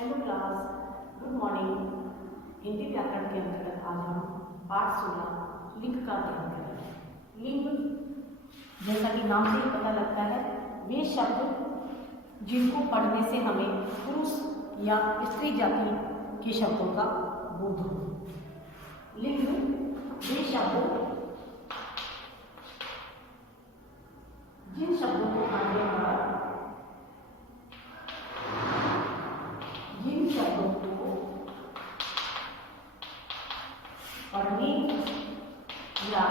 Hello class, good morning. Hindi व्याकरण के अंतर्गत आज हम पाठ 16 लिंग का अध्ययन करेंगे। लिंग, जैसा कि नाम से ही पता लगता है, वे शब्द जिनको पढ़ने से हमें पुरुष या स्त्री जाति के शब्दों का बोध हो। लिंग वे शब्द जिन शब्दों को पढ़ने पर पढ़ने या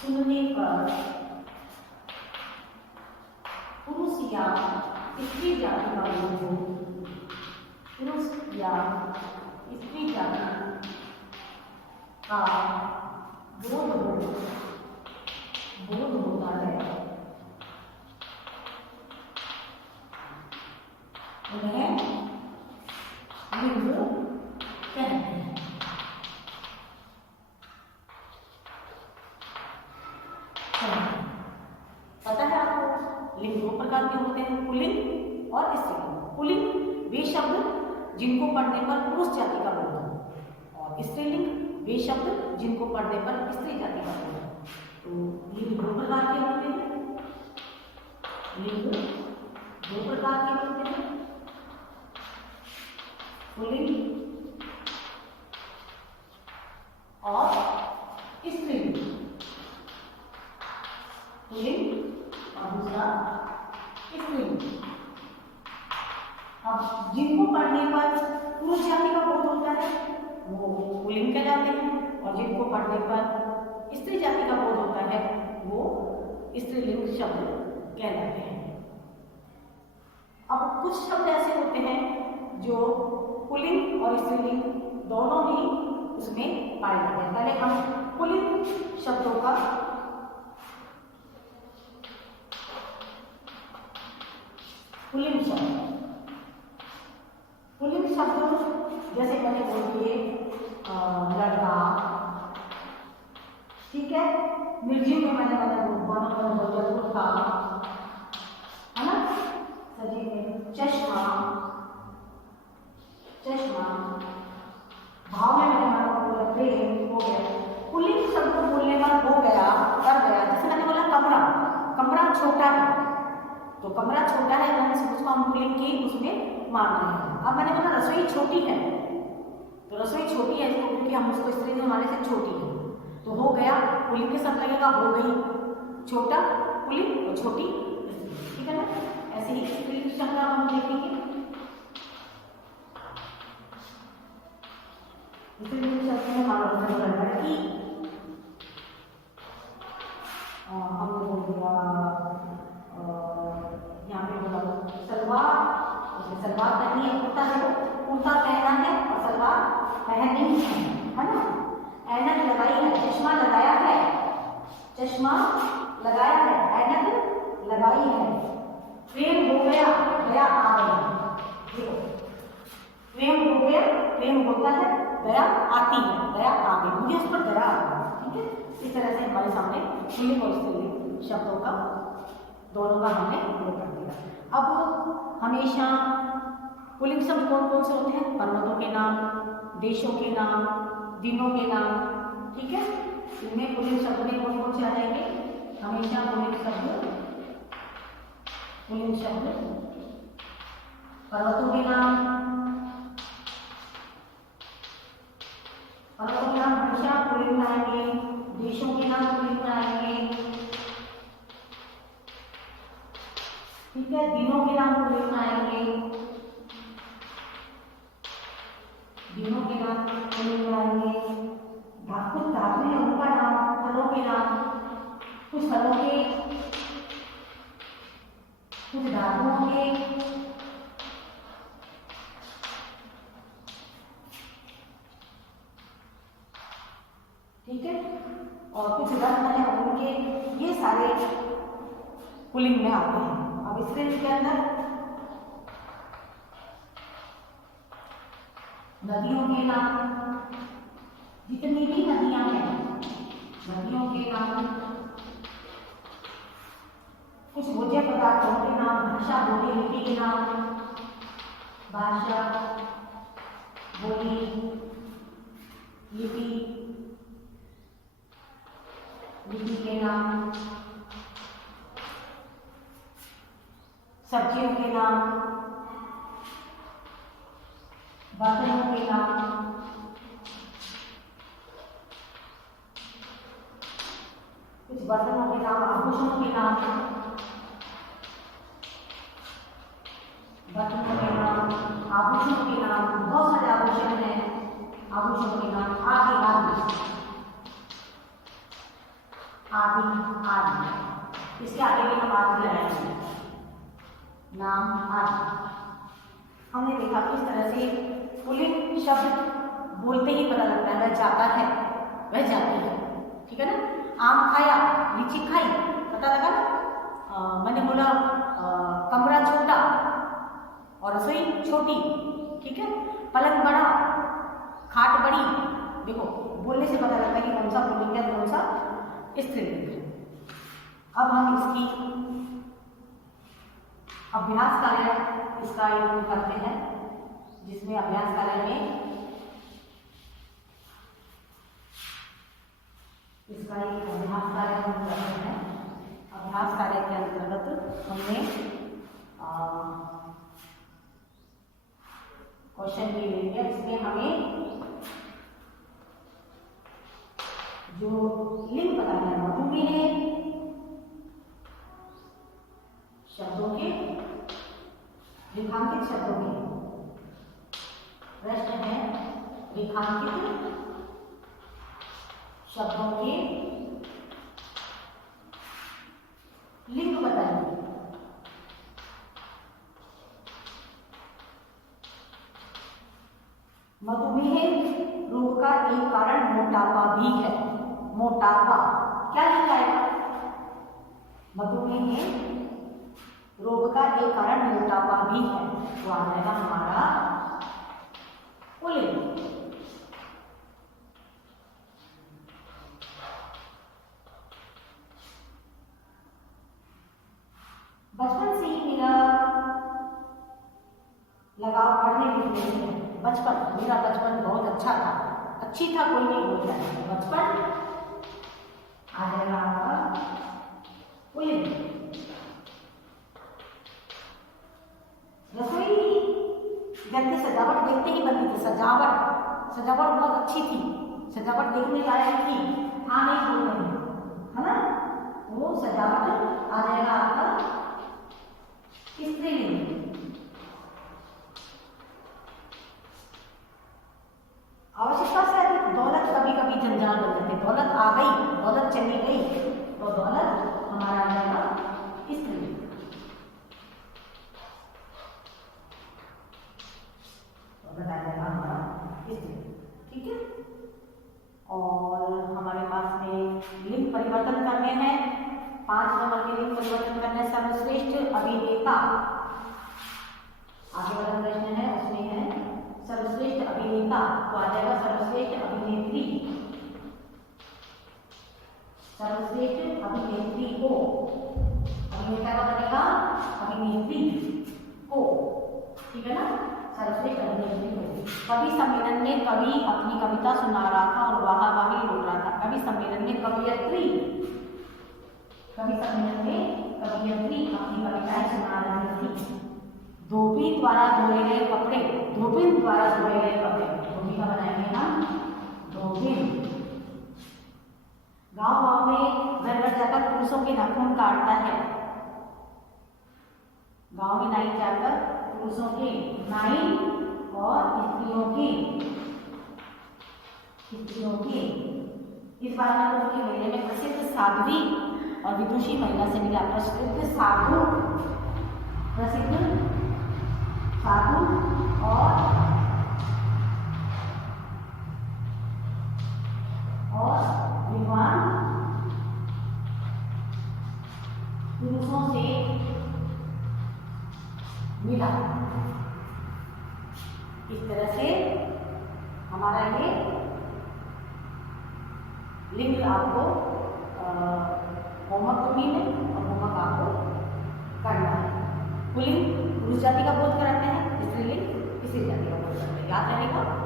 सुनने पर पुरुष या स्त्री जाति का बोध हो। पुरुष या स्त्री जाति का बोध होता है, उन्हें लिंग कहते हैं। पता है आपको, लिंग दो प्रकार के होते हैं, पुल्लिंग और स्त्रीलिंग। पुल्लिंग वे शब्द जिनको पढ़ने पर पुरुष जाति का बोध हो, और स्त्रीलिंग वे शब्द जिनको पढ़ने पर स्त्री जाति का बोध हो। तो लिंग दो प्रकार के होते हैं। लिंग दो प्रकार के होते हैं, पुल्लिंग और स्त्रीलिंग। पुल्लिंग और दूसरा स्त्रीलिंग। अब जिनको पढ़ने पर पुरुष जाति का बोध होता है वो पुल्लिंग कहलाते हैं, और जिनको पढ़ने पर स्त्री जाति का बोध होता है वो स्त्रीलिंग शब्द कहलाते हैं। अब कुछ शब्द ऐसे होते हैं जो पुल्लिंग और स्त्रीलिंग दोनों ही उसमें पाए जाते हैं। पहले हम पुल्लिंग शब्दों का पुल्लिंग शब्द जैसे मैंने बोल दिए, लड़का, ठीक है। निर्जीव में मैंने बोल दिया है ना। सजीव में चश्मा, भाव में मैंने बोला प्रेम, हो गया। पुल्लिंग शब्द को बोलने पर हो गया, कर गया। जैसे मैंने बोला कमरा छोटा है, तो कमरा छोटा है तो हम उसको हम पुल्लिंग की उसमें मान रहे हैं। अब मैंने बोला रसोई छोटी है, तो रसोई छोटी है क्योंकि हम उसको स्त्री में हमारे से छोटी है, तो हो गया पुल्लिंग के साथ लगेगा, हो गई छोटा पुल्लिंग और छोटी स्त्री, ठीक है ना। ऐसे ही स्त्रीलिंग शब्द हम देखेंगे। स्त्रीलिंग शब्द में हमारा लड़की, हमने बोल दिया यहाँ पे बोला सलवार, उसमें सलवार पहनी है, कुर्ता पहना है और सलवार पहनी है ना। ऐनक लगाई है, चश्मा लगाया है, ऐनक लगाई है। प्रेम हो गया, गया आ गया। देखो, प्रेम हो गया, प्रेम होता है, गया आती है, गया आ गई, मुझे उस पर गया आ गया, ठीक है। इस तरह से हमारे सामने पुल्लिंग और स्त्रीलिंग शब्दों का दोनों का हमने उपयोग कर दिया। अब हमेशा पुल्लिंग शब्द कौन कौन से होते हैं? पर्वतों के नाम, देशों के नाम, दिनों के नाम, ठीक है। इनमें पुल्लिंग शब्द में कौन कौन से आ जाएंगे? हमेशा पुल्लिंग शब्द पर्वतों के नाम, हमेशा पुल्लिंग में आएंगे। देशों के नाम पुल्लिंग में आएंगे, ठीक है। दिनों के नाम पुल्लिंग में आएंगे, कुछ धातु है उनका नाम, फलों के नाम, कुछ फलों के, कुछ धातुओं के, ठीक है, और कुछ रत्न है उनके, ये सारे पुल्लिंग में आते हैं। अब स्त्रीलिंग के अंदर नदियों के नाम, जितनी भी नदियां हैं, नदियों के नाम, कुछ भोज्य पदार्थों के नाम, भाषा, बोली, लिपि के नाम, भाषा, बोली, लिपि, लिपि के नाम, सब्जियों के नाम, बर्तनों के नाम, कुछ बर्तनों के नाम, आभूषणों के नाम, बर्तनों के नाम, आभूषणों के नाम, बहुत सारे आभूषण हैं, आभूषणों के नाम, आदि आदि आदि आदि, इसके आगे भी हम आदि लगाएंगे, नाम आदि। हमने देखा किस तरह से पुल्लिंग शब्द बोलते ही पता लगता है, वह जाता है, वह जाती है, ठीक है ना। आम खाया, लीची खाई, पता लगा ना। मैंने बोला कमरा छोटा और रसोई छोटी, ठीक है। पलंग बड़ा, खाट बड़ी, देखो बोलने से पता लगता है कि कौन सा पुल्लिंग है, कौन सा स्त्रीलिंग है। अब हम इसकी अभ्यास कार्य इसका आयोजन करते हैं, जिसमें अभ्यास कार्य में इसका एक अभ्यास कार्य हम करते हैं। अभ्यास कार्य के अंतर्गत हमने क्वेश्चन भी ले लिया, इसमें हमें जो लिंग बताना है मधुमेह शब्दों के, रेखांकित शब्दों के, प्रश्न है रेखांकित शब्दों के लिंग बताइए। मधुमेह रोग का एक कारण मोटापा भी है। मोटापा क्या लिखा है? मधुमेह रोग का एक कारण मोटापा भी है, तो आ जाएगा हमारा पुल्लिंग। बचपन से ही मेरा लगाव पढ़ने लिखने से है। मेरा बचपन बहुत अच्छा था, अच्छी था कोई नहीं बोलता है। बचपन आ जाएगा आपका पुल्लिंग। रसोई घर की सजावट देखते ही बनती थी। सजावट बहुत अच्छी थी, सजावट देखने लायक थी। हाँ नहीं बोल रहे हैं, है ना। वो सजावट आ जाएगा आपका स्त्रीलिंग। आवश्यकता से अधिक दौलत कभी कभी जंजाल बन जाते। दौलत आ गई, दौलत चली गई, तो दौलत हमारा आ जाएगा स्त्रीलिंग। बताया जाएगा हमारा स्त्रीलिंग, ठीक है। और हमारे पास में लिंग परिवर्तन करने हैं। 5 नंबर के लिंग परिवर्तन करने। सर्वश्रेष्ठ अभिनेता, आगे वाला प्रश्न है उसमें है सर्वश्रेष्ठ अभिनेता, तो आ जाएगा सर्वश्रेष्ठ अभिनेत्री। सर्वश्रेष्ठ अभिनेत्री को, अभिनेता का बनेगा अभिनेत्री को, ठीक है ना। सर्वश्रेष्ठ अभिनेत्री को। कवि सम्मेलन में कवि अपनी कविता सुना रहा था और वाहवाही लूट रहा था। कवि सम्मेलन में कवयित्री, कवि सम्मेलन में कवयित्री अपनी कविताएं सुना रही थी। धोबी द्वारा धोए गए कपड़े, धोबिन द्वारा धोए गए कपड़े, धोबी का बनाएंगे हम धोबिन। गांव में घर घर जाकर पुरुषों के नाखून काटता है। गांव में नाई जाकर पुरुषों के, नाई और स्त्रियों के। इस बार हम लोग के मेले में प्रसिद्ध साध्वी और विदुषी महिला से मिला। प्रसिद्ध साधु और विद्वान पुरुषों से मिला। इस तरह से हमारा ये लिंग आपको होमवर्क भी है और होमवर्क आपको करना है। पुल्लिंग पुरुष जाति का बोध कराते हैं, स्त्रीलिंग इसे जाति का प्रयोग करते हैं, याद रहेगा।